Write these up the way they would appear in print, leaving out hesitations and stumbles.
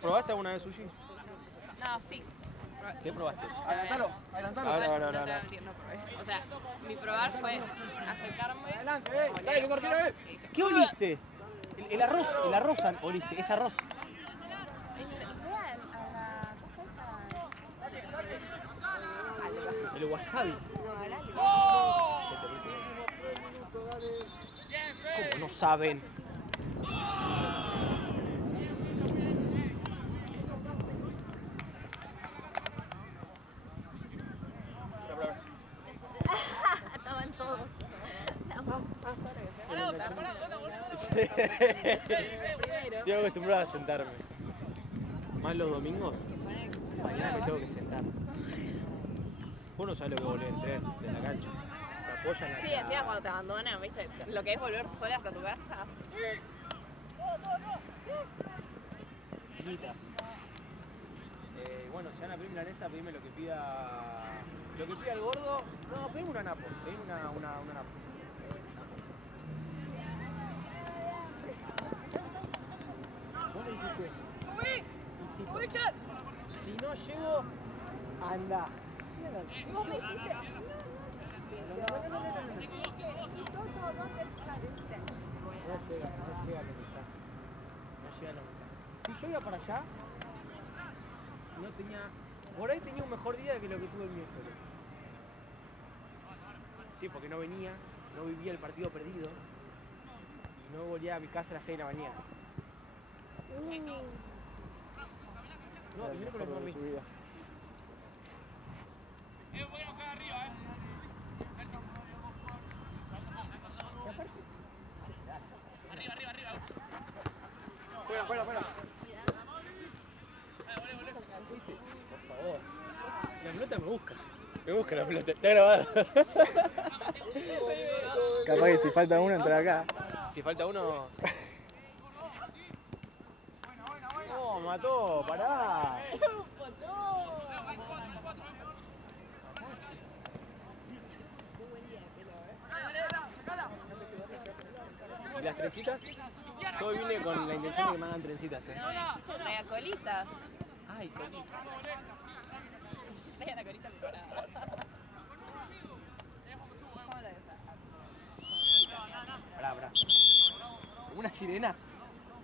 ¿Probaste alguna vez sushi? No, sí. ¿Qué probaste? Adelantalo. No te voy a mentir, no probé. O sea, mi probar fue acercarme. Dale, cortino, ¿Qué oliste? El arroz oliste, es arroz. El wasabi. ¿Cómo no saben? Estaban todos. Estoy acostumbrado a sentarme. Más los domingos. Mañana me tengo que sentar. Vos no sabés lo que volver en tren de la cancha. Te apoyan Sí, decía cuando te abandonan, ¿viste? Lo que es volver sola hasta tu casa. Bueno, si van a pedir milanesa, pedime lo que pida. Lo que pida el gordo. No, pedime una napo. Pedime una napo. ¿Vos le dijiste? Si no llego, anda. Vos me dijiste. No llega el mensaje. No llega el mensaje. Si yo iba para allá, no tenía. Por ahí tenía un mejor día que lo que tuve el miércoles. Sí, porque no venía, no vivía el partido perdido y no volvía a mi casa a las 6 de la mañana. No, el miércoles no dormí. Voy a buscar arriba, Arriba. Fuera. Por favor. La pelota me busca. Me busca la pelota. Está grabado. Capaz que si falta uno, entra acá. Si falta uno. No, mató, pará. ¿Y las trencitas? Yo vine con la intención de que me hagan trencitas, No, dijiste traía colitas. Ay, colitas. Traía la colita preparada. ¿Cómo la esa? Pará. ¿Una sirena?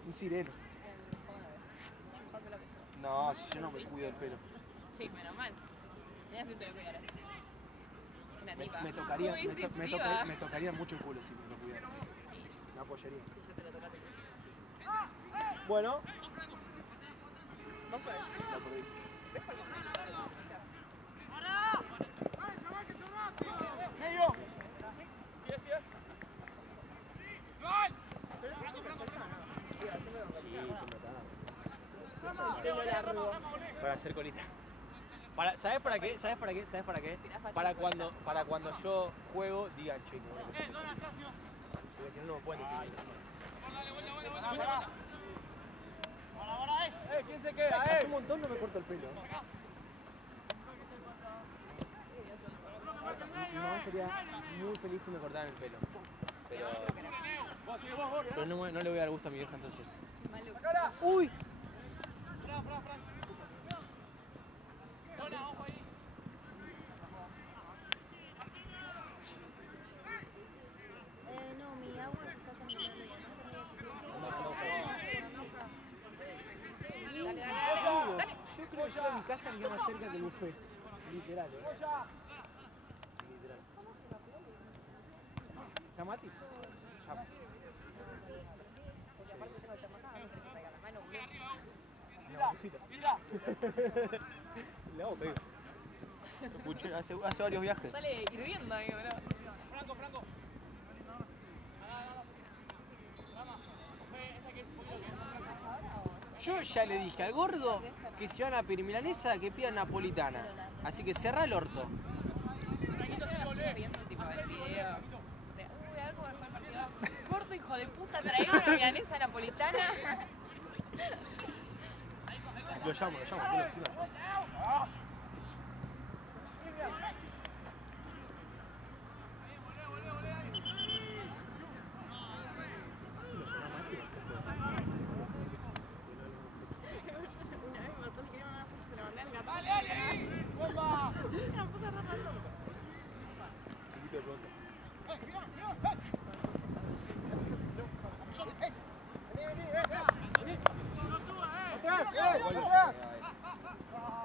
Un sireno. No, si yo no me cuido el pelo. Sí, menos mal. Mira si te lo cuidaras. Una tipa. Me tocaría mucho el culo si me lo cuidara. Me apoyaría. Sí, yo te lo tocaste. Bueno. ¿Vos podés? La perdí. ¡Medio! Para hacer colita. ¿Sabes para qué? Para cuando yo juego, digan che, no, porque si no, no me pueden definir. ¿Quién se queda? Hace un montón no me corto el pelo. Mi mamá sería muy feliz si me cortaran el pelo. Pero no le voy a dar gusto a mi vieja entonces. ¡Uy! No, mi agua se está terminando ya. Dale. Yo creo que yo a mi casa me queda más cerca que el buffet. Literal, Literal. ¿Está Mati? Llama. Le hago pedido. Escuché, hace varios viajes. Sale hirviendo, amigo, bro. Franco. Yo ya le dije al gordo que si van a pedir milanesa que pidan napolitana. Así que cerrá el orto. Estuve viendo tipo el video de a ver cómo fue el partido. Corto, hijo de puta, traer una milanesa napolitana. Lo llamo, sí lo llamo. ¿Cuál es?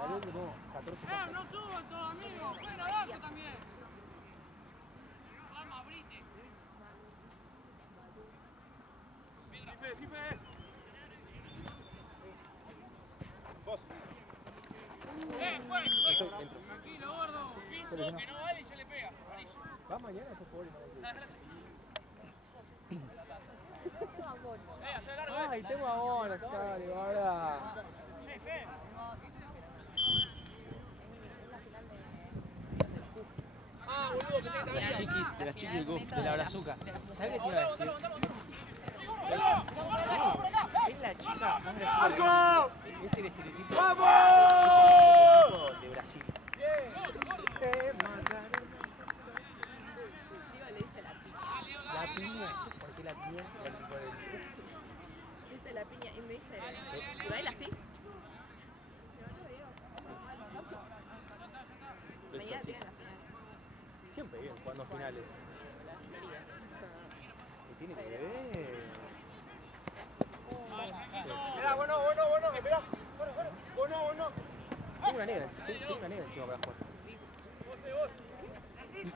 Al otro no, 14. No suban todos, amigos. Jueguen abajo también. Vamos, abrite. Fife. Vos. Fue. Entro. Tranquilo, gordo. Piso, que no vale y se le pega. Amarillo. Va mañana esos pobres. Hacer largo. Ay, tengo ahora, sale, ahora. De las chiquis del GUF, de la brazuca. ¿Sabes qué te iba a decir? Es la chica más graciosa. Es el estereotipo. ¡Vamos! De Brasil. Digo, le dice la piña. La piña. ¿Por qué la piña? Dice la piña y me dice, ¿y baila así? Mañana tiene la final. Siempre bien jugando finales. ¿Qué tiene que ver? Mirá, bueno. Esperá. Bueno. Tengo una negra encima para jugar.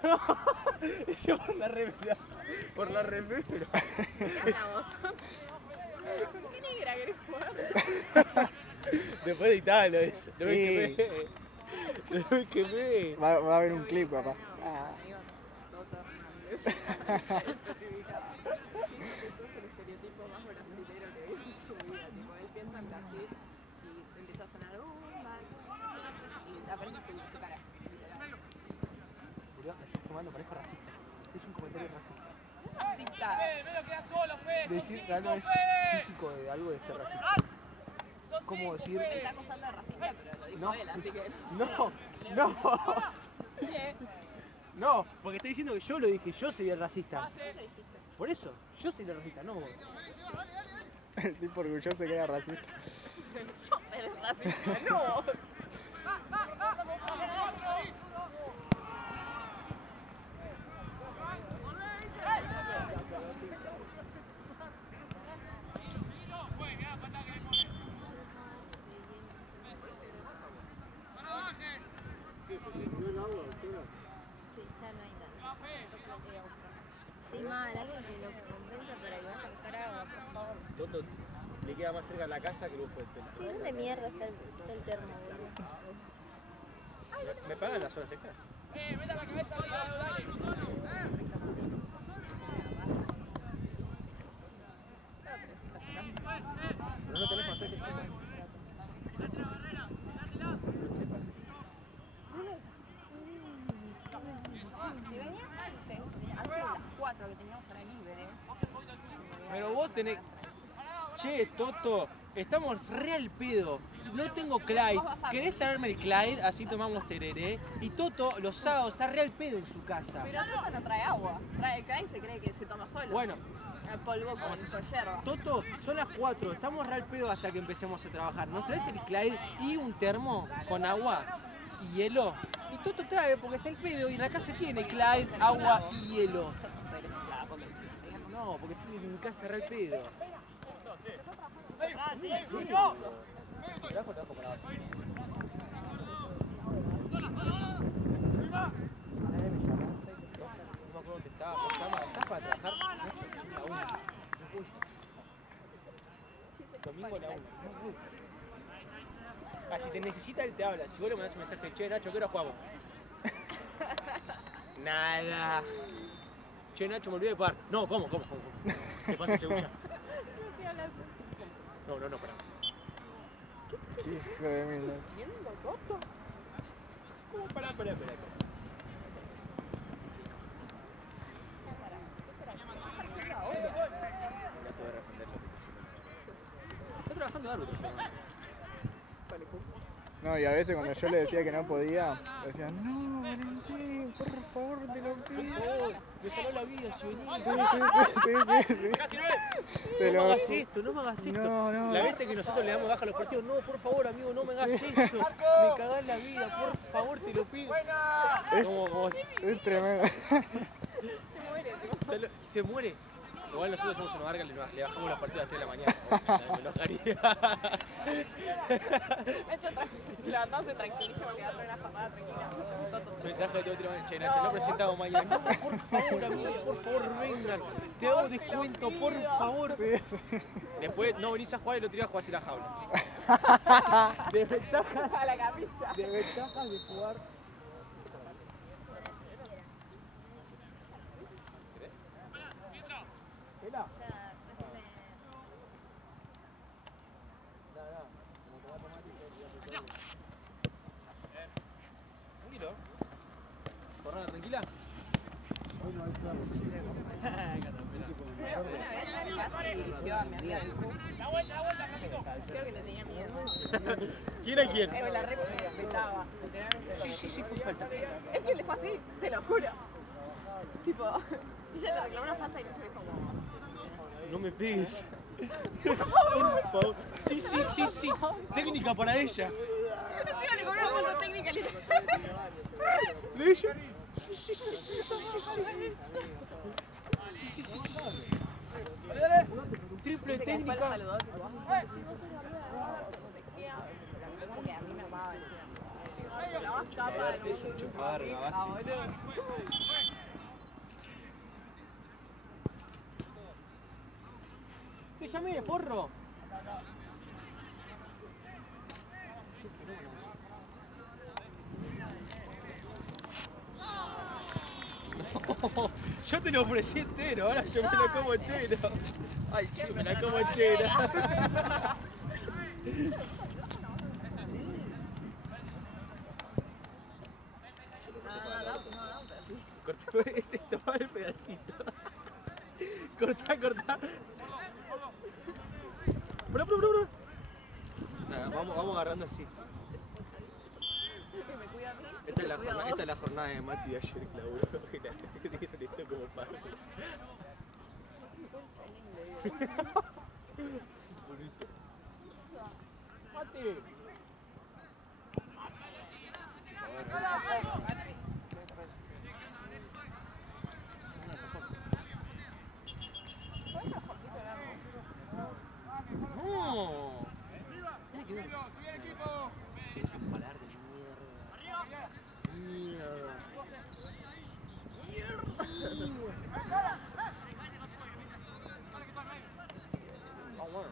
No, yo por la remera. Por la remera. ¿Qué hablamos? ¿Qué negra querés jugar? Después de Italo eso. No me Sí. quemé. Va a haber un clip, papá. Amigo, Toto Hernández. Especifica. Sos el estereotipo más brasilero que vi en su vida. Tipo, él piensa en Brasil y se empieza a sonar y aparece tu cara. Literal. Boludo, me estoy formando pareja racista. Es un comentario racista. Racista. Medio queda solo, Fe. Decir que algo es típico de algo de ser racista. ¿Cómo decir? Él está acusando de racista, pero lo dijo No. él, así que No. No, porque está diciendo que yo lo dije, yo sería el racista. Por eso, yo sería el racista, no vos. El tipo orgulloso que era racista. Yo seré racista, no. Sí, ya no hay nada. Sí, mal, alguien que lo convenza para que vaya a buscar agua, por favor. Toto le queda más cerca de la casa que el bufete. Che, ¿dónde mierda está el termo, boludo? ¿Me pagan las horas extras? Vete a la cabeza arriba, dale. Pero no tenés masaje extra. Si venía antes de las 4 que teníamos hora libre. Pero vos tenés... Che, Toto, estamos re al pedo. No tengo Clyde. ¿Querés traerme el Clyde? Así tomamos tereré. Y Toto, los sábados, está re al pedo en su casa. Pero Toto no trae agua. Trae acá y se cree que se toma solo. Bueno, El polvo con yerba. Toto, son las 4. Estamos re al pedo hasta que empecemos a trabajar. ¿Nos traes el Clyde y un termo con agua y hielo? Y Toto trae porque está el pedo y en la casa tiene Clyde, agua y hielo. No, porque estoy en mi casa re al pedo. Trabajo para vos. No me acuerdo dónde estaba, ¿estás para trabajar? Nacho, es la 1. No puedo. Domingo a la 1. No puedo. Ah, si te necesita él te habla. Si vos le mandás un mensaje, che Nacho, ¿qué hora jugamos? Nada. Che Nacho, me olvidé de pagar. No, ¿cómo? ¿Qué pasa, Segulla? No, pará. Hijo de mil. ¿Cómo? Pará. Está trabajando de árbitro. No, y a veces cuando yo le decía que no podía, le decía, no, Valentín, por favor, te lo pido. Me salvó la vida, si venís. Sí. Te No lo me hagas esto, no me hagas esto. No. La veces que nosotros le damos baja a los partidos, no, por favor, amigo, no me hagas esto. Me cagás la vida, por favor, te lo pido. Es, Como vos. es tremendo. Se muere. Igual nosotros somos una marca, le bajamos las partidas a las 3 de la mañana. Me enojaría. De hecho, levantándose tranquilísimo porque va a tener una jornada tranquila. Mensaje de todo tipo, che Nacho, no presentamos mañana. No, por favor, amigo, por favor, vengan. Te hago descuento, por favor. Después no venís a jugar y lo tirás a jugar así la jaula. Desventajas. A la capilla. Desventajas de jugar. ¿Era? Ya, recién me... Tranquilo. ¿Jornada tranquila? Una vez casi dirigió a mi amiga del club. Creo que le tenía miedo. ¿Quién a quién? Me la respetaba, literalmente. Sí, fue falta. Es que le fue así, te lo juro. Tipo, y ella le reclamó una falta y no fue como... No me pegues. Por favor. Sí. Técnica para ella. Encima le cobró una falta técnica literal. ¿De ella? Sí. Triple Dice que después lo técnica. saludó, tipo, sí, vos sos la no sé qué, porque a mí me amaba encima. La más capa de Es un chuparga, pizza, boludo. Te llamé, porro. No, yo te lo ofrecí entero, ahora yo me lo como entero. Ay, sí, me la como entera. Corté, toma el pedacito. Cortá. Bro. Nada, vamos agarrando así. Que me cuida a mí. Esta es la jornada de Mati de ayer que laburó. Le dieron esto como pago. Bonito. Mati. No. Nada que ver. Tienes un palar de mierda. Ah, bueno.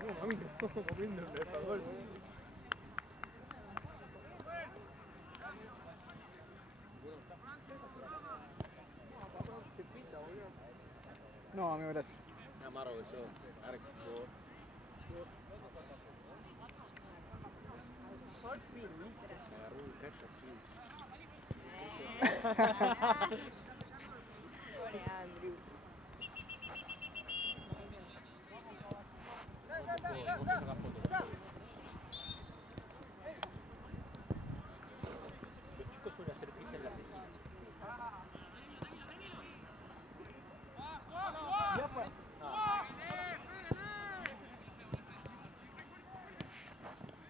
No, mami, estamos comiendo el favor. No, amigo, gracias. Me amargo que yo. Arco. Se agarró un cacho así. Pobre Andrew. Los chicos suelen hacer pis en las esquinas.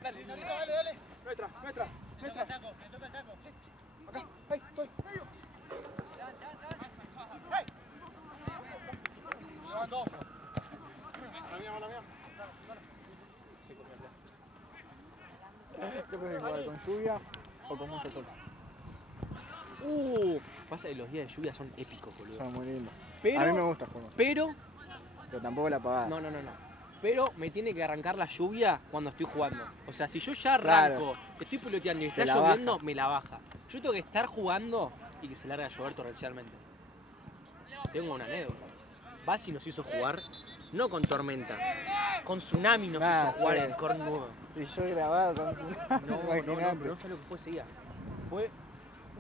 Dale. Nuestra. Sí. Acá, ahí, estoy. Llevan dos. La mía. ¿Qué preferís jugar, con lluvia o con mucho sol? Pasa que los días de lluvia son épicos, boludo. Son muy lindos. Pero, A mí me gusta jugar, pero, pero tampoco la pagada. no. Pero me tiene que arrancar la lluvia cuando estoy jugando. O sea, si yo ya arranco, estoy peloteando y está Te la lloviendo, baja. me la baja. Yo tengo que estar jugando y que se larga a llover torrencialmente. Tengo una anécdota. Basi nos hizo jugar, no con tormenta, con tsunami nos hizo jugar sí. en Cornwall. Y yo he grabado con su... No, Imagínate. pero no sé lo que fue ese día. Fue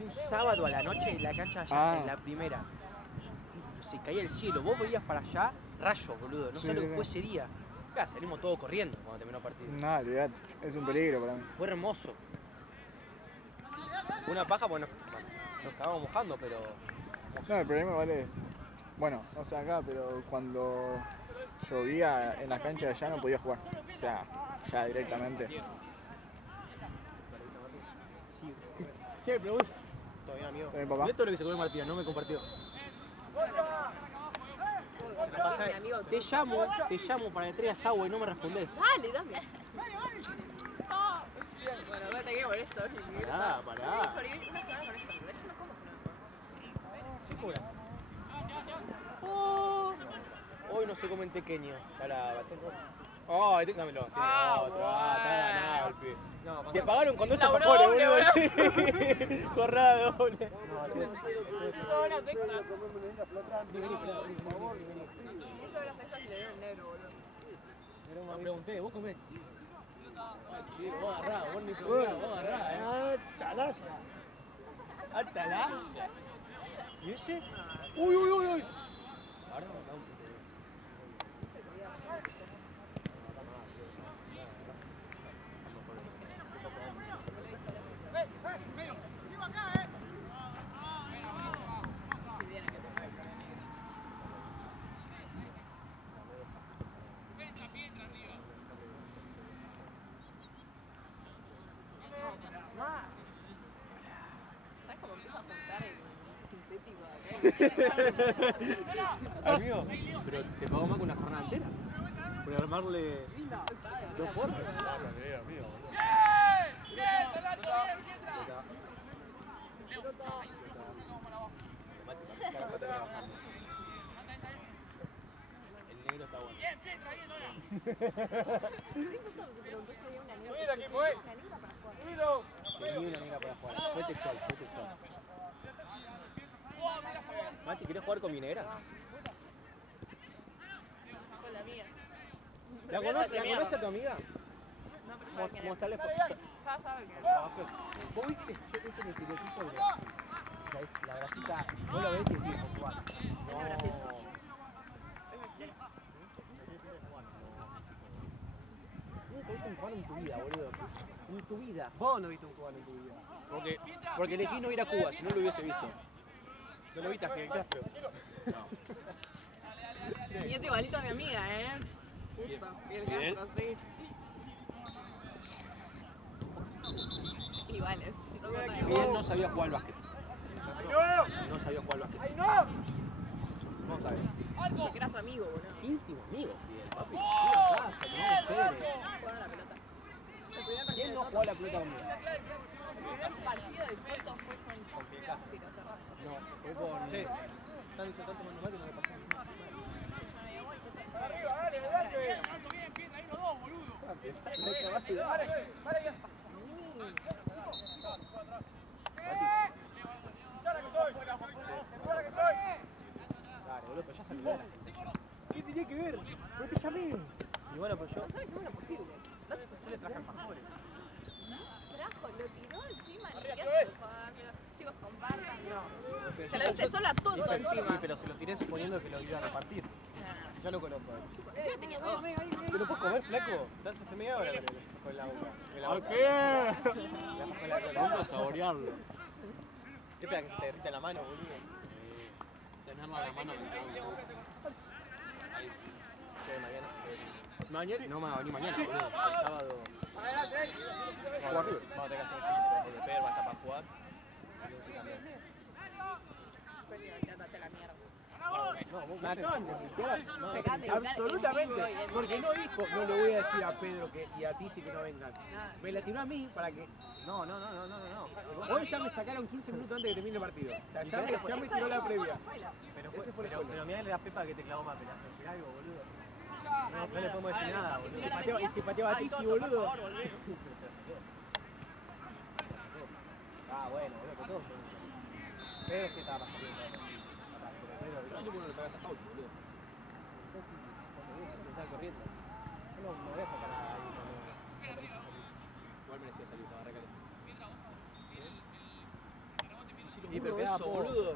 un sábado a la noche en la cancha allá, en la primera. Se caía el cielo, vos veías para allá, rayos, boludo. No sé lo que fue ese día. Claro, salimos todos corriendo cuando terminó el partido. No, olvidate. Es un peligro para mí. Fue hermoso. Fue una paja porque nos acabamos mojando, pero... No, el problema vale... Bueno, no sé acá, pero cuando llovía en las canchas allá no podía jugar. O sea, ya directamente. Che, pregunta. Todavía, amigo. ¿Mi papá? Mirá todo lo que se comió Martina, no me compartió. Mi amigo, Te llamo para que traigas agua y no me respondés. dale, dame. Oh. Bueno, no te quedo por esto. Pará, pará. Una semana con esto, ¿entendés? Yo no como si no me ¿Qué cobras? Oh, hoy no se come en pequeño. Pará, bater rojo. Oh, dámelo. Tiene otro. Está ganado el pibe. No, te pagaron con 2 Laburó alfajores, doble, boludo. Sí. Jornada doble. No, Eso horas extras. vení. Eso horas extras le dieron negro, boludo. No pregunté, vos comés. Vos agarrá, vos ni preguntás, vos agarrá, Atalaya. ¿Y ese? Uy. Ahora no, ¿Sabes cómo empieza a juntar el sintético acá? amigo, pero te pago más que una jornada entera. Por armarle 2 porras. Amigo. El negro está bueno. Mira, ¿quién fue? Tenía una negra para jugar. Fue textual. Mati, ¿querés jugar con mi negra? Con la mía. ¿La conoces a tu amiga? No, pero ¿sabes quién es? Mostrarle fotos. Ya sabe quién es. ¿Vos viste? Yo te hice el estereotipo de la grasita. Vos lo ves y decís, Juan. Nunca viste un cubano en tu vida, boludo. En tu vida. Vos no viste un cubano en tu vida. Porque elegí no ir a Cuba, si no lo hubiese visto. No lo viste a Fidel Castro. Y es igualito a mi amiga, ¿eh? Puta, Fidel Castro, sí. Iguales. Fidel no sabía jugar al básquet. No sabía jugar al básquet. Vamos a ver. Porque era su amigo, boludo. Íntimo amigo, Fidel, papi. Iba a casa, tomamos té. Jugaron a la pelota. ¿Quién no jugó a la pelota conmigo? El primer partido del puerto fue con Piro Terrazo. No, fue con... Che, están insultando tomando mate y no me pasó nada. Arriba, dale, adelante. Bien, Pietra, ahí los dos, boludo. Dale, boludo, pero ya salió. ¿Qué tenía que ver? No te llamé. Y bueno, pues yo... No sabes cómo era posible. Yo le traje alfajores. Trajo, lo tiró encima. Ni siquiera chicos, compartan. No. Se lo diste solo a Toto Sí, encima. pero se lo tiré suponiendo que lo iba a repartir. Ya lo conozco. Yo tenía dos. ¿Pero puedes comer, flaco? Estás hace media hora con la boca. ¿Qué? Vamos a saborearlo. ¿Qué pasa que se te derrita la mano, boludo? Tenerla en la mano me encanta. Mañana. No, ni mañana, boludo. El sábado. Juego arriba. Vamos a tener que hacer un filtro porque Pedro va a estar para jugar. Y Lucy también. Date la mierda. No, vos me acaban de invitar. Absolutamente. Porque no dijo, no le voy a decir a Pedro y a Tizi que no vengan. Me la tiró a mí para que. No. Hoy ya me sacaron 15 minutos antes de que termine el partido. O sea, ya me tiró la previa. Pero mirá la Pepa que te clavó más pedazo. Decir algo, boludo. No le podemos decir nada, boludo. Y si pateaba a Tizi, boludo. Ah, bueno, boludo, que todos. Pedro sí estaba pasando bien. No sé por qué lo sacas a Paul, boludo. Estaba corriendo. Yo no voy a sacar nada ahí cuando... Igual merecía salir, estaba re caliente. Y pero quedaba boludo.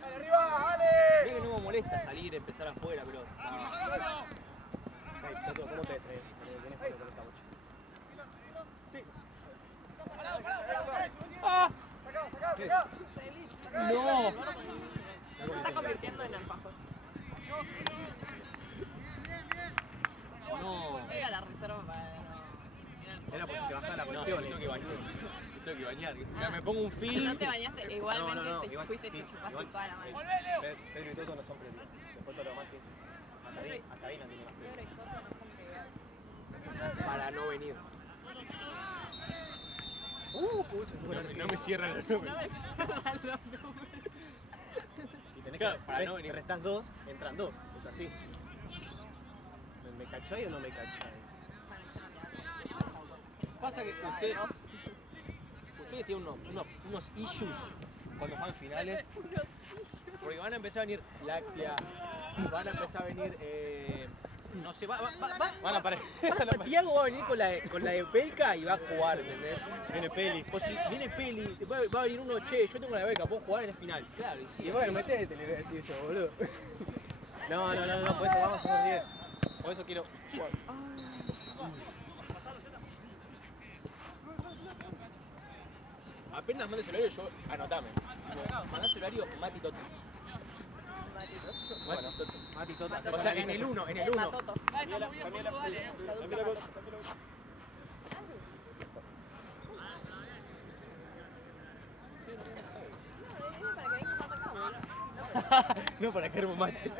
¡Dale, arriba, dale! Mirá que no me molesta salir, empezar afuera, pero... Ay, Tato, ¿cómo te ves? Tenés fuera con esta bocha. ¡Ah! ¿Qué? ¡No! Se está convirtiendo en alfajor. No. Era la reserva para... Era por si te bajaba la presión. No, que tengo que bañar. Me pongo un film. No te bañaste, igualmente te igual, fuiste y sí, te chupaste igual. toda la mano. Pedro y Toto no son previos. Después todo lo demás sí. Hasta ahí no tiene más Pedro previo. y Toto no son regalos. Para no venir. Pucha, no me cierran los No números. me cierran los números. Y tenés Claro, que, para no venir. restás 2, entran 2. Es así. ¿Me cachai o no me cachai? Pasa que ustedes tienen unos issues cuando juegan finales. Porque van a empezar a venir Láctea, van a empezar a venir, no sé, van a aparecer. Tiago va a venir con la de Pelka y va a jugar, ¿entendés? Viene Peli. Pues si viene Peli, va a venir uno, che, yo tengo la beca, puedo jugar en el final. Claro, y sí. Y bueno, metete, le voy a decir yo, boludo. No, por eso vamos a hacer 10. Por eso quiero jugar. Apenas mandes el horario, yo anotame. Mandás el horario Mati Toto. Bueno, Mati Toto. O sea, en el 1, en el 1. Matoto. Camila. No, para que hermo mate.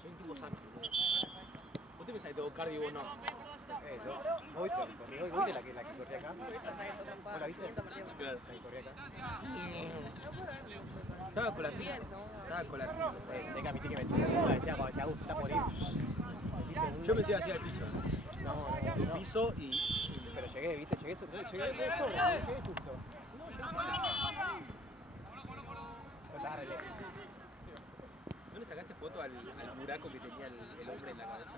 Soy un tipo sano. ¿Vos te pensás que tengo cardio y vos no? ¿Vos viste la que corría acá? ¿Vos la viste? Claro. La que corría acá. Estaba con la tenés que admitir que me puse la decía para decir, está por ir. Yo me decía así al piso. No, piso y. Pero llegué, ¿viste? Llegué justo. Estaba re lejos. ¿No le sacaste foto al buraco que tenía el hombre en la cabeza?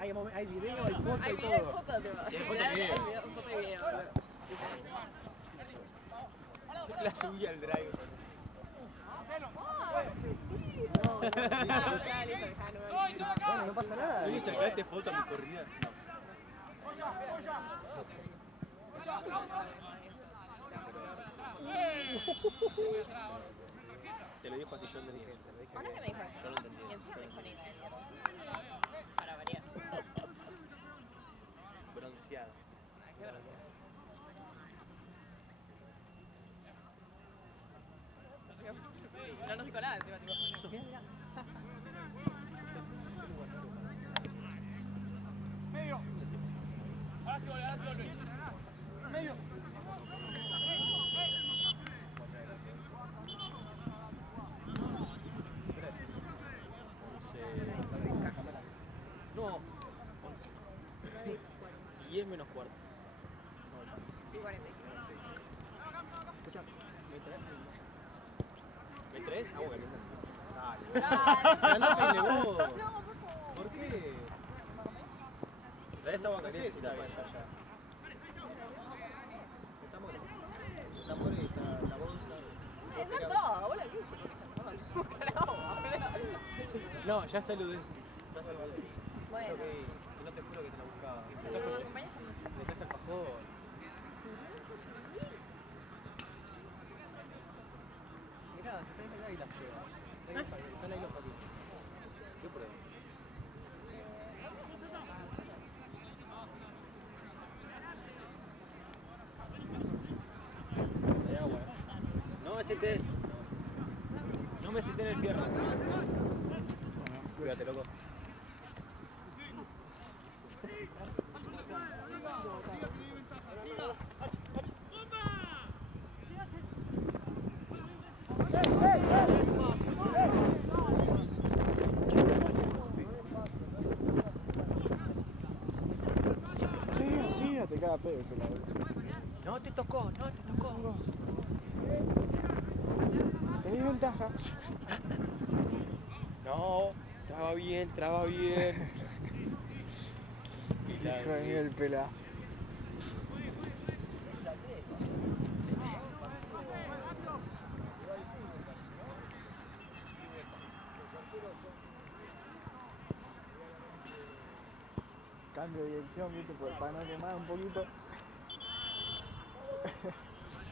Hay video, hay foto y todo. Sí, hay foto y video. La subí al drive. Bueno, no pasa nada. ¿No le sacaste foto a mi corrida? Te lo dijo así, yo entendí. ¿Ahora qué me dijo eso? Yo lo entendí. Y encima me dijo negra. Para variar. Bronceada. No nos dijo nada encima, tipo. Mira, mira. Medio. Ahora sí, volví. Medio. No, 11. 10 menos cuarto. Sí, 45. Escucha, ¿me traes agua caliente? Dale. Andá, pile vos. No, por favor. ¿Por qué? ¿Traes agua caliente? Sí, está bien, ya. Está more, está bolsa. Está todo, boludo. ¿Qué buscar agua? No, ya saludé. Ya saludé. Bueno. Si no te juro que te la buscaba. Pero me acompañas a Me saca el pajón. Mirá, se traen acá y las pruebas. Están ahí los patitos. ¿Qué pruebas? Hay agua. No me senté. No me senté en el fierro. Cuídate, loco. Sí, te caga pedo ese lado. No te tocó, no te tocó. Tenés ventaja. No, traba bien, traba bien. Hijo de Miguel Pela. Cambio de dirección, viste, para no quemar un poquito.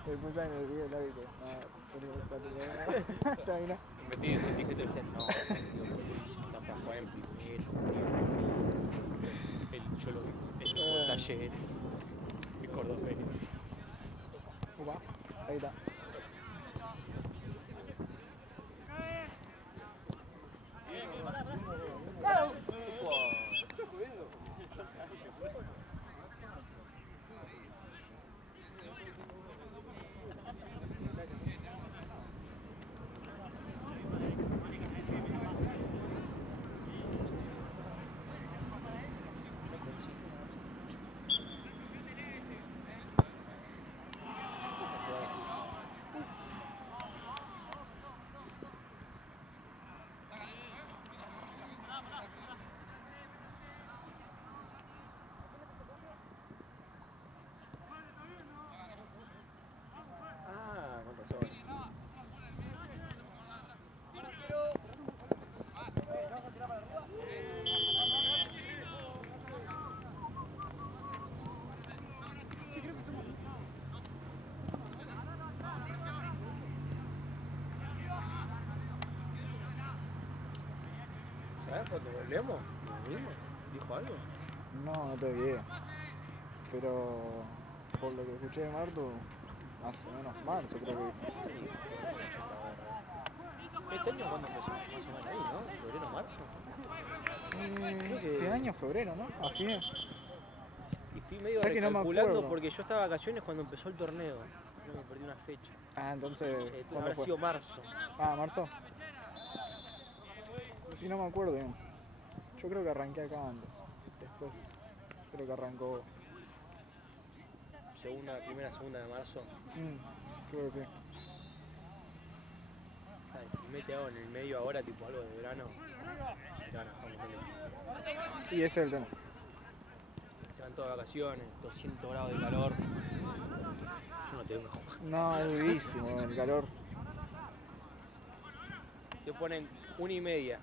Después en el video el árbitro. No, está bien. Metí ese ticket y te decían, no, tío, está para jugar en primero. Yo lo vi en los talleres. El cordobés. Upa, ahí está. ¿Sabes cuando volvemos? ¿Dijo algo? No tengo idea. Pero por lo que escuché de Marto, más o menos marzo creo que. Este año cuando empezó, más o menos ahí, ¿no? ¿Febrero, marzo? Creo que... Este año febrero, ¿no? A fines. Y estoy medio ¿Sabes que no me recalculando acuerdo? porque yo estaba de vacaciones cuando empezó el torneo. Creo que me perdí una fecha. Ah, entonces. ¿Cuándo Habrá fue? sido marzo. Ah, marzo. Sí, no me acuerdo bien. Yo creo que arranqué acá antes. Después creo que arrancó. Primera, segunda de marzo. Creo que sí. Ay, si mete algo en el medio ahora, tipo algo de verano, se van a jugar un montón. Y ese es el tema. Se van todas de vacaciones, 200 grados de calor. Yo no tengo que jugar. No, es durísimo el calor. Te ponen 1:30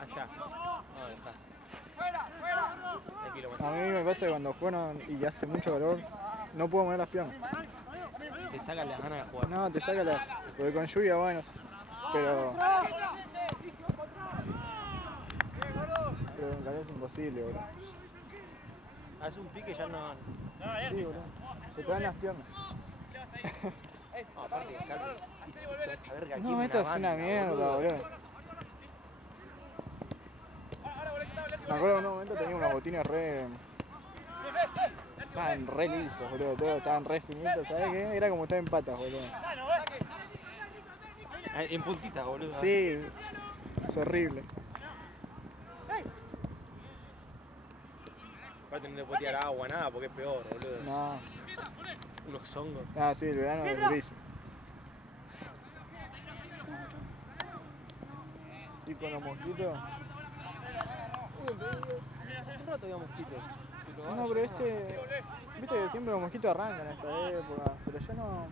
allá. No, dejá. Tranquilo, A mí me pasa que cuando juegan y hace mucho calor, no puedo mover las piernas. te sacan las ganas de jugar. No, te saca la. Porque con lluvia, bueno. Pero con calor es imposible, boludo. Hace un pique y ya no. Sí, boludo. Se te dan las piernas. No, aparte, Carlos. A ver, aquí No, esto es una mierda, boludo. Me acuerdo en un momento tenía unos botines re. Estaban re lisos, boludo. Todos estaban re finitos, ¿sabes qué? Era como estar en patas, boludo. En puntitas, boludo. Sí, es horrible. Aparte no le puedo tirar agua, nada, porque es peor, boludo. No. Unos hongos. Ah, sí, el verano es durísimo. Y con los mosquitos. Hace un rato había mosquitos. No, pero viste que siempre los mosquitos arrancan en esta época, pero ya no.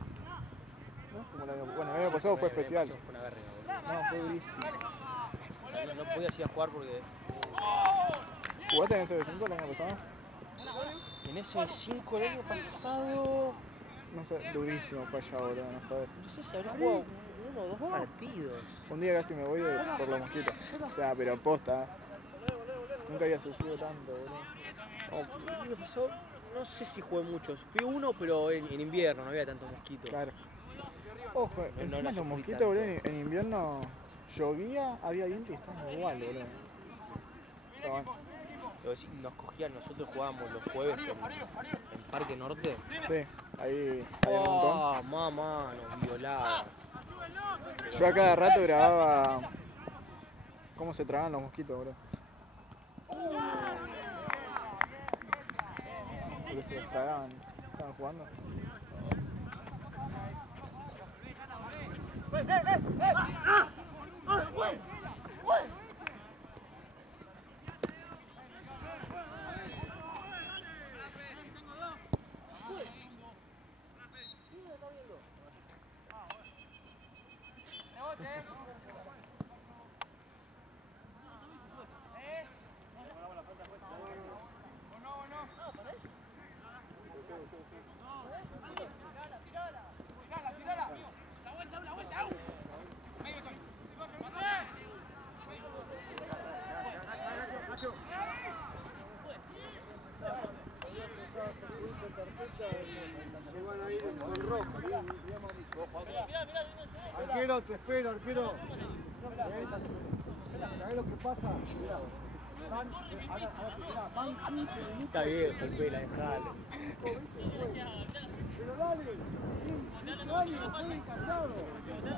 No es como el año. Bueno, el año pasado fue especial. Fue una verga, boludo. No, fue durísimo. O sea, no podía ir a jugar porque. ¿Jugaste en ese 5 el año pasado? En ese 5 el año pasado. No sé, durísimo fue allá, boludo, no sabes. No sé si habrá jugado uno o dos partidos. Un día casi me voy por los mosquitos. O sea, pero posta. Nunca había sufrido tanto, boludo. El año pasado, no sé si jugué muchos. Fui uno, pero en invierno, no había tantos mosquitos. Claro. Ojo, No encima la los sufrí mosquitos, tanto. boludo, en invierno llovía, había viento y estaban igual, boludo. Pero bueno, Pero sí, nos cogían, nosotros jugábamos los jueves en Parque Norte. sí, ahí hay un montón. Oh, mamá, nos violaban. Yo a cada rato grababa cómo se tragaban los mosquitos, boludo. Porque se los tragaban, estaban jugando. Arquero, te espero, arquero. ¿Sabés lo que pasa? Está viejo el pela, dejalo. Pero dale, dale, estoy encantado.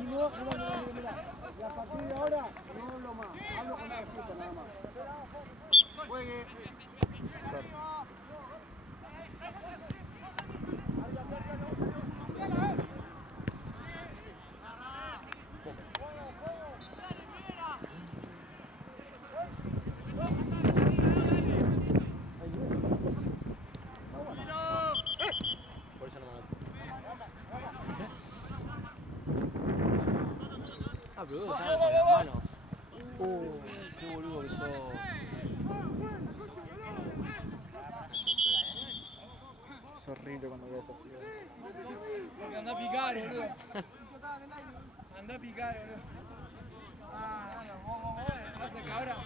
Y no, mira. Y a partir de ahora no hablo más, hablo con la respuesta nada más. Juegue. Por eso no me anoto. Ah, pero vos estás con las manos. Qué boludo que sos. Es horrible cuando ves así. Andá a picar, boludo. Andá a picar, boludo. No se cabra.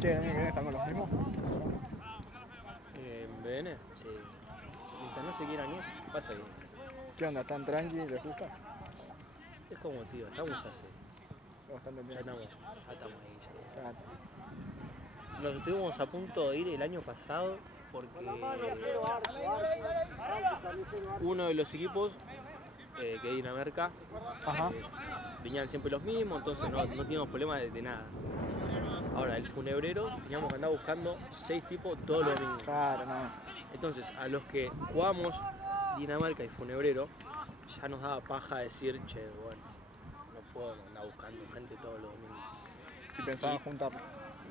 Che, el año que viene están con los mismos. ¿En BN? Sí. Mientras no se quieran ir, pasa que ¿Qué onda? ¿Están tranqui? ¿Les gusta? es como, tío, estamos hace. Bastante Ya bien. estamos ahí. Ya. Claro. Nos estuvimos a punto de ir el año pasado porque uno de los equipos, que es Dinamarca, Ajá. venían siempre los mismos, entonces no teníamos problema de nada. Ahora, el funebrero, teníamos que andar buscando 6 tipos todos los domingos. Claro, no. Entonces, a los que jugamos Dinamarca y funebrero, ya nos daba paja decir, che, bueno, no puedo andar buscando gente todos los domingos. Y pensaban juntarlo.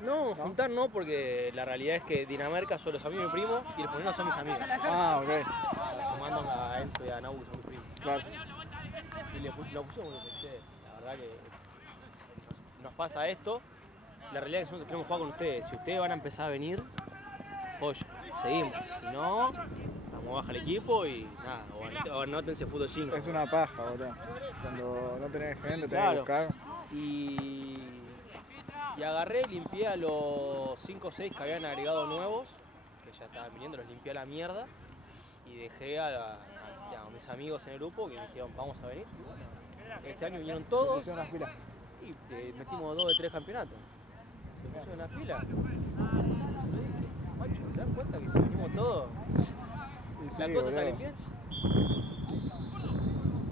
No, juntar no, porque la realidad es que Dinamarca son los amigos de mi primo y el funebrero son mis amigos. Ah, ok. O sea, sumando a Enzo y a Nau, que son mis primos. Claro. Y lo pusimos porque, che, la verdad que nos pasa esto. La realidad es que nosotros queremos jugar con ustedes. Si ustedes van a empezar a venir, joya, seguimos. Si no, damos baja el equipo y nada, o anótense fútbol 5. Es una paja, boludo. Cuando no tenés gente, tenés que Claro. buscar. Y agarré y limpié a los 5 o 6 que habían agregado nuevos, que ya estaban viniendo, los limpié a la mierda y dejé a mis amigos en el grupo que me dijeron, vamos a venir. Y bueno, este año vinieron todos Pusieron las pilas. y metimos 2 de 3 campeonatos. Se puso en la fila. Macho, ¿te das cuenta que si venimos todos, Y sí, las cosas boludo. salen bien?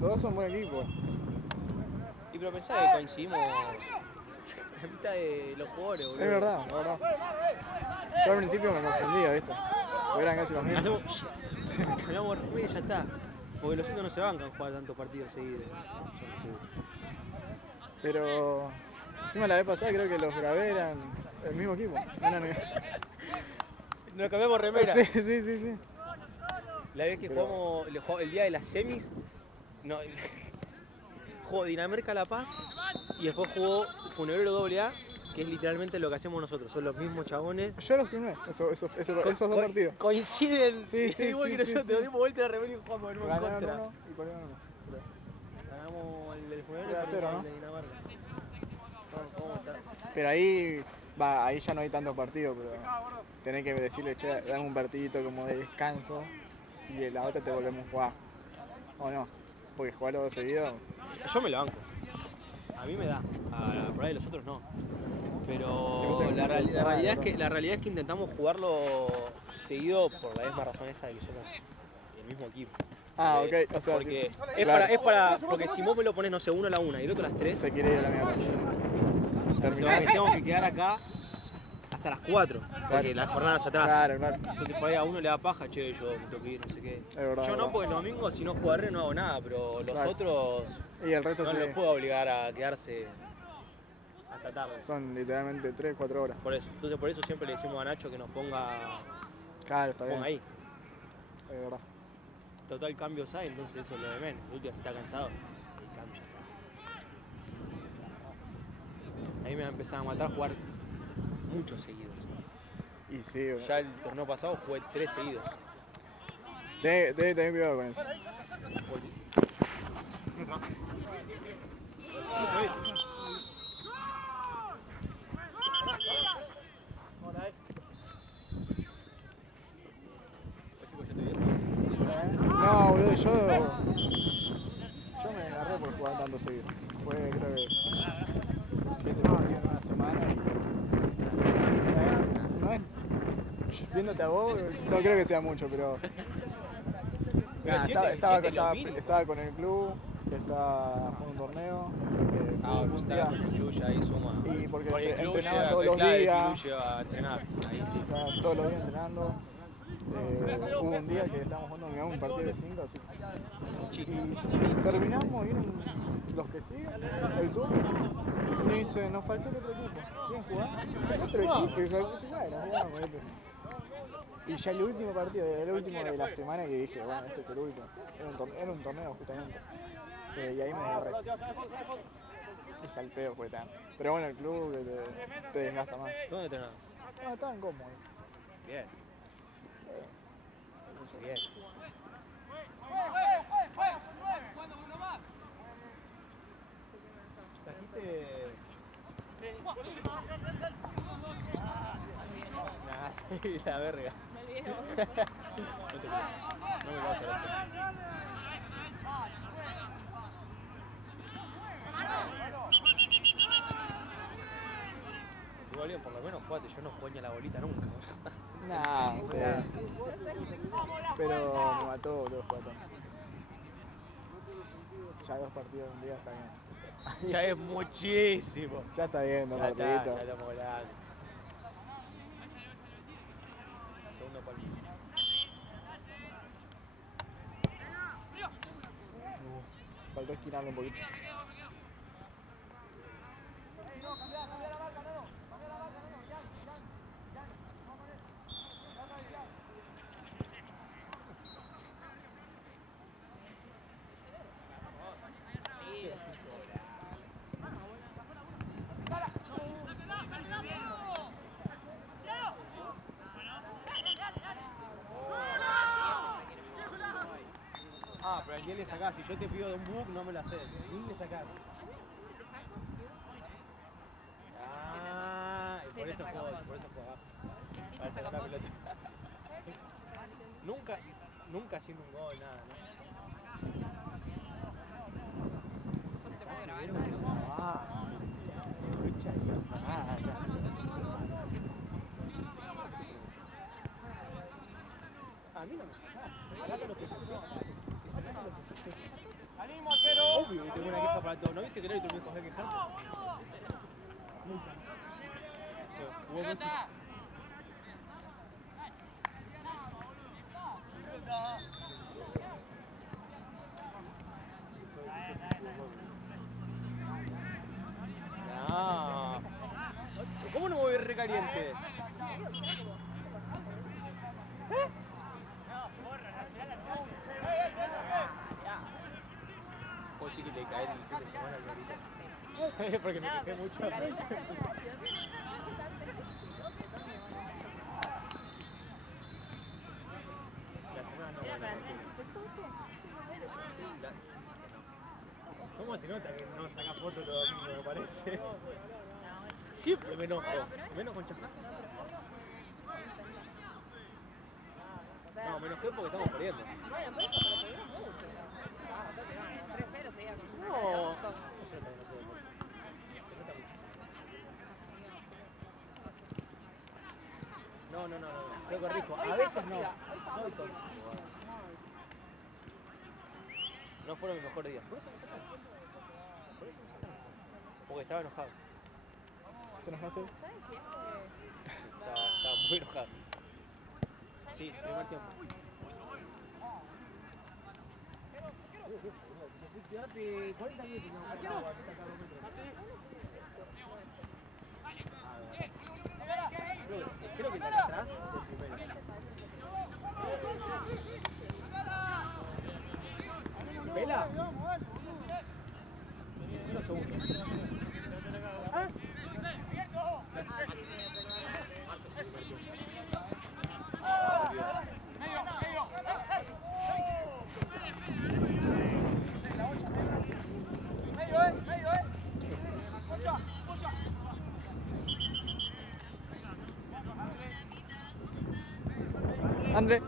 Los dos son buen equipo. Y pero pensá que coincidimos la mitad de los jugadores, boludo. Es verdad, es verdad. Yo al principio me confundía, ¿viste? Porque eran casi los mismos. Hacemos, cambiamos remera y ya está. Porque los otros no se bancan jugar tantos partidos seguidos. Pero encima la vez pasada creo que los grabé eran el mismo equipo. Nos cambiamos remera. Sí, sí, sí, sí. La vez que jugamos el día de las semis, no, jugó Dinamarca La Paz y después jugó Funebrero AA que es literalmente lo que hacemos nosotros. Son los mismos chabones. Yo los filmé, esos dos partidos. Coinciden. Sí, sí, igual sí, que sí, nosotros. sí. Dimos vuelta a la rebelión y jugamos en Ganaron contra. uno y perdieron uno. Ganamos el del Funeral y 3-0, perdimos ¿no? el de Dinamarca. ¿Cómo está? Pero ahí ya no hay tantos partidos, pero tenés que decirle, che, dame un partidito como de descanso y la otra te volvemos a jugar. ¿O no? Porque jugar los dos seguidos. Yo me lo banco. A mí me da. Por ahí los otros no. Pero la realidad es que intentamos jugarlo seguido por la misma razón esta de que somos el mismo equipo. Ah, ok, o sea, Porque claro. porque si vos me lo pones, no sé, uno a la una y el otro a las 3, Se quiere ir a la misma cancha. tengo que quedar acá hasta las 4, porque la jornada se atrasa. Claro, claro. Entonces por ahí a uno le da paja, che, yo me tengo que ir, no sé qué. Es verdad, Yo no, verdad. porque el domingo si no jugaré no hago nada, pero los Claro. otros Y el resto no sí. los puedo obligar a quedarse hasta tarde. Son literalmente 3-4 horas. Por eso. Entonces por eso siempre le decimos a Nacho que nos ponga Claro, está bien. ahí. Es verdad. Total cambios hay, entonces eso es lo de menos. El último si está cansado, el cambio ya está. Ahí me va a empezar a matar jugar muchos seguidos. Y sí, Ya el torneo pasado jugué 3 seguidos. debe tener cuidado con eso. No, boludo, yo me agarré por jugar tanto seguido. Fue creo que 7 partidos en una semana y no es, viéndote a vos, no creo que sea mucho, pero Pero nada, siete es lo mínimo. estaba con el club, que está jugando un torneo, un día, el club ya ahí suma. y porque el club entrenaba lleva, todos los claro, días. el club lleva a entrenar, ahí sí. Estaba todos los días entrenando. Hubo un día que estábamos jugando un partido de 5 así. Y terminamos, vienen los que siguen, el turno, y dice, nos faltó el otro equipo. ¿Quieren jugar? El otro equipo, y yo, bueno, y ya el último partido, el último de la semana que dije, bueno, este es el último. Era un torneo justamente. Y ahí me agarré. Y ya el pedo fue tan. Pero bueno, el club te desgasta más. ¿Dónde entrenás? No, estaban cómodos. Bien. Bien. Trajiste. Nah, sí, la verga. Me olvidé. No te preocupes. No me lo vas a hacer. Igual bien, por lo menos jugate, yo no jugué ni a la bolita nunca. Nah, no sé. Pero me mató, boludo, jugar tanto. Ya 2 partidos en un día está bien. Ya es muchísimo. Ya está bien, 2 Ya está, partiditos. ya estamos hablando. Segundo palmo. Faltó esquinarlo un poquito. Ah, pero ¿a quién le sacás? Si yo te pido de un book, no me lo haces. ¿A quién le sacás? Ah, y por eso juego abajo. Para sacar la pelota. Nunca haciendo un gol, nada, ¿no? Ah, concha de la madre. A mí no me sacás. Sacate lo que ¡Ánimo, arquero! obvio que tengo una queja para todo. ¿No viste que el árbitro me dijo que quejarte? Nunca. ¡Pelota! No. ¿Cómo no me voy a ir recaliente? Pues sí que le cae el Porque me quejé mucho. La semana no, Era para bueno, atrás. ¿Cómo se nota que no saca fotos los domingos, me parece? Siempre me enojo. Menos con Chafá. No, me enojé porque estamos perdiendo. Bueno, por eso, pero perdimos mucho. Toque, vamos, 3-0 seguía con una No. cara de orto. No, yo corrijo. Hoy A está veces no. positiva, hoy está Soy positiva. tonto. No fueron mis mejores días. Por eso me sacaron. Porque estaba enojado. ¿Te enojaste? ¿Sabes si Estaba muy enojado. Sí, primer tiempo. Quédate 40 minutos. Creo que el de acá atrás es el primero. ¿Vela? Unos segundos. André.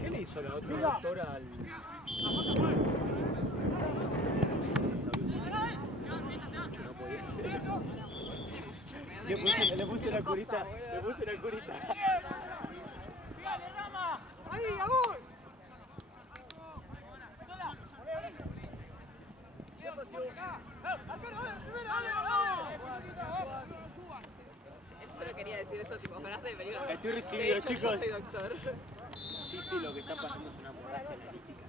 ¿Qué le hizo la otra doctora al...? No podía ser. Le puse la curita. Le puse la curita. ¡Ahí, a vos! él solo quería decir eso, tipo, frase de película? Estoy De recibido, hecho, chicos. yo soy doctor. Sí, lo que está pasando es una borracha analítica.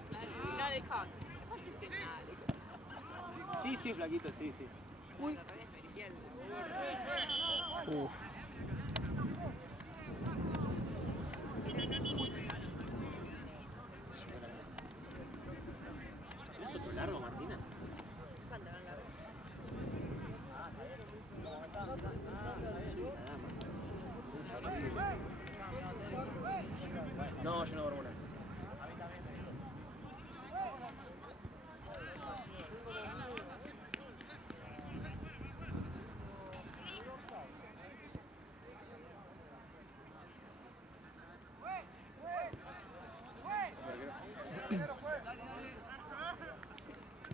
No, dijo, no dijiste nada. Sí, flaquito, sí. Bueno, también es pericial. Uf. ¿Es otro largo, Martina? Pantalón largo. No, yo no duermo nada.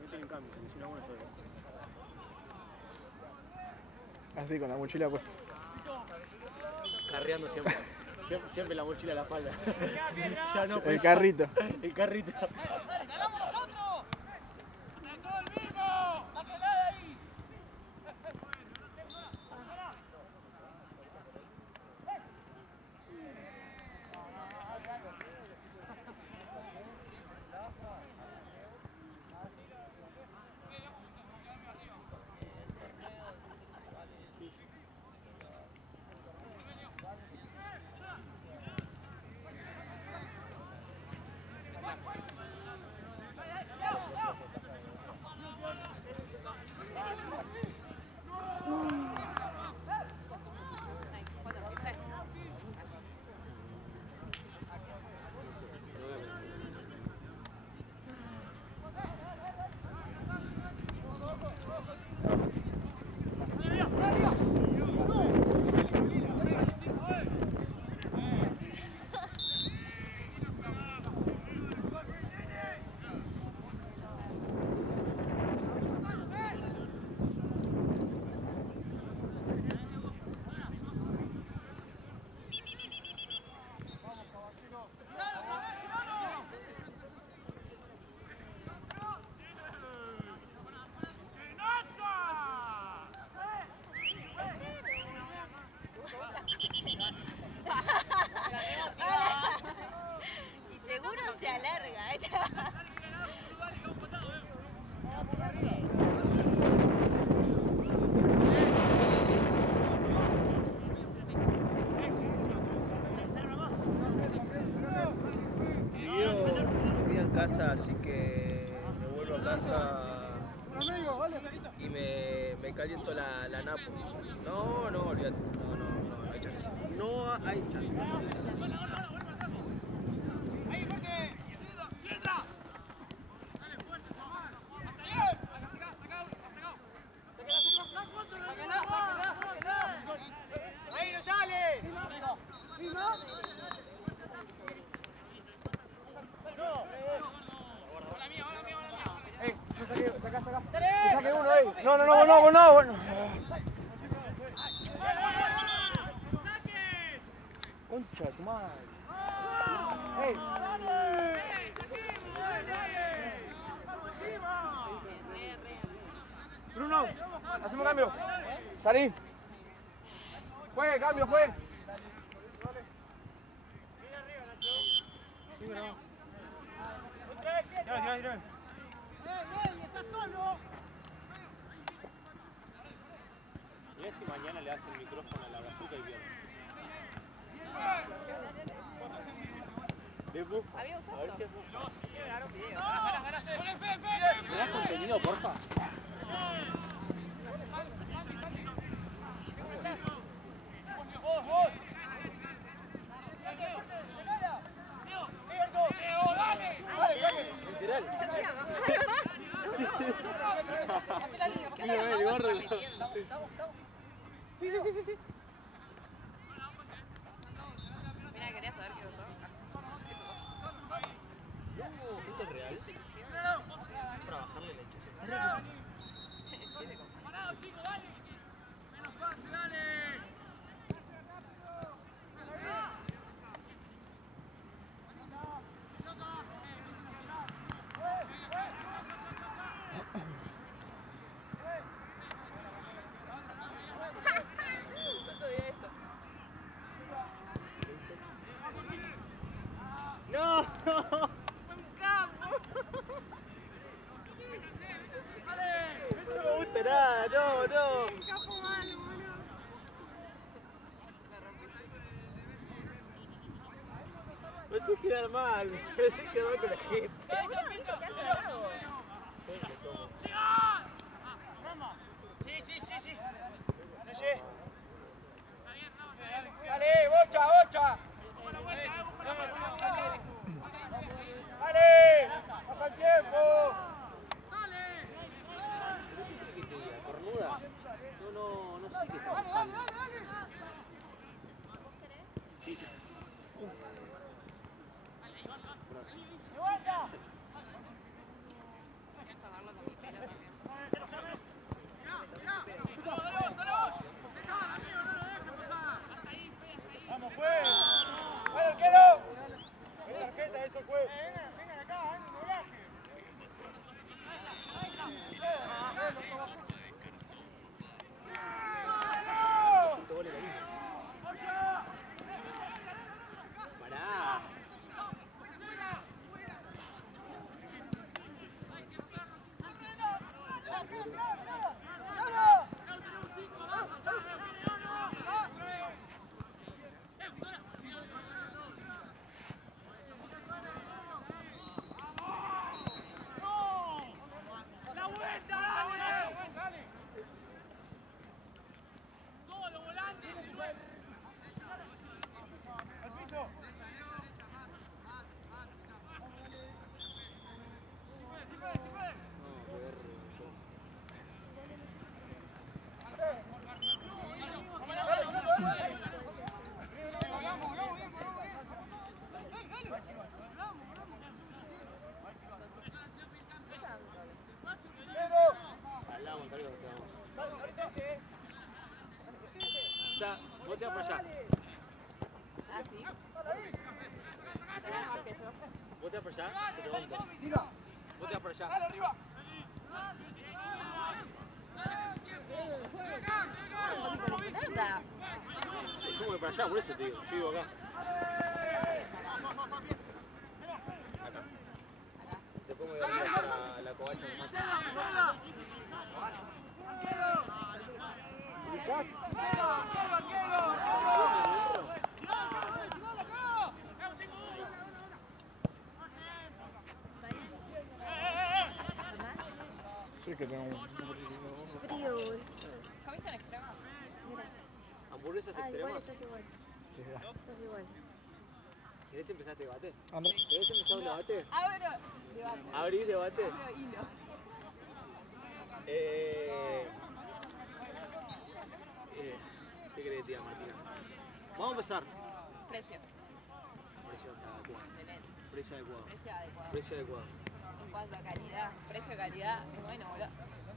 No tienen cambio, si no, bueno, estoy. Así, con la mochila puesta. Carreando siempre. Siempre la mochila a la espalda. Ya no El pesa. carrito. El carrito. ¡Ganamos nosotros! ¡Todo el mismo! ¡Más que nada ahí! Comida en casa, así que me vuelvo a casa y me caliento la napo. No, olvídate. No hay chance. No hay chance. Saque uno ahí. No, bueno. Concha de tu madre. ¡Ey! Bruno, hacemos cambio. Salí. Juegue, cambio, juegue. Tira. Mirá si mañana le hace el micrófono a la brazuca y pierde. A ver si es ¿me das contenido, porfa? Sí. Mira, quería saber qué pasó. ¿Esto es real? Para bajarle la hinchazón. ¡Parado, chicos, dale! ¡Menos pase, dale! ¡No! ¡Fue un campo! No me gusta nada, no. ¡Un campo malo, boludo! Me hace quedar mal con la gente. Sí. Dale, bocha. Dale, pasa el tiempo. ¿Qué te diga? ¿Cornuda? No sé qué está buscando. Sí. Vamos, juez. ¡Vale, arquero! ¡Es tarjeta, eso, juez! Vengan acá, hagan un doblaje. Pará. ¡La vuelta, dale! ¡Todo, volante! ¡Al piso! Hablamos, tal vez nos quedamos. O sea, vos te vas para allá. Ah, sí. Tenés más que yo. Vos te vas para allá, te pregunto. Vos te vas para allá. ¡Dale, arriba! Anda. Yo me voy para allá, por eso te digo. Yo vivo acá. Acá. Sí, que tengo un... Frío, boludo. ¿Comiste en extrema? Mira. Hamburguesas Ah, igual extremas. estás igual. Estás igual. ¿Querés empezar este debate? André, ¿Querés empezar un debate? Abro debate. ¿Abrís debate? Abro hilo. ¿Qué querés que te diga, Martina? Vamos a empezar. Precio. Precio está adecuado. Excelente. Precio adecuado. Precio adecuado. Precio adecuado. En cuanto a calidad, precio-calidad, bueno, boludo.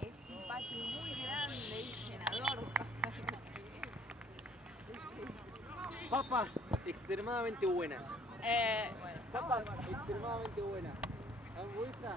Es un patio muy grande y llenador. Papas extremadamente buenas. Bueno, Papas extremadamente buenas. Hamburguesa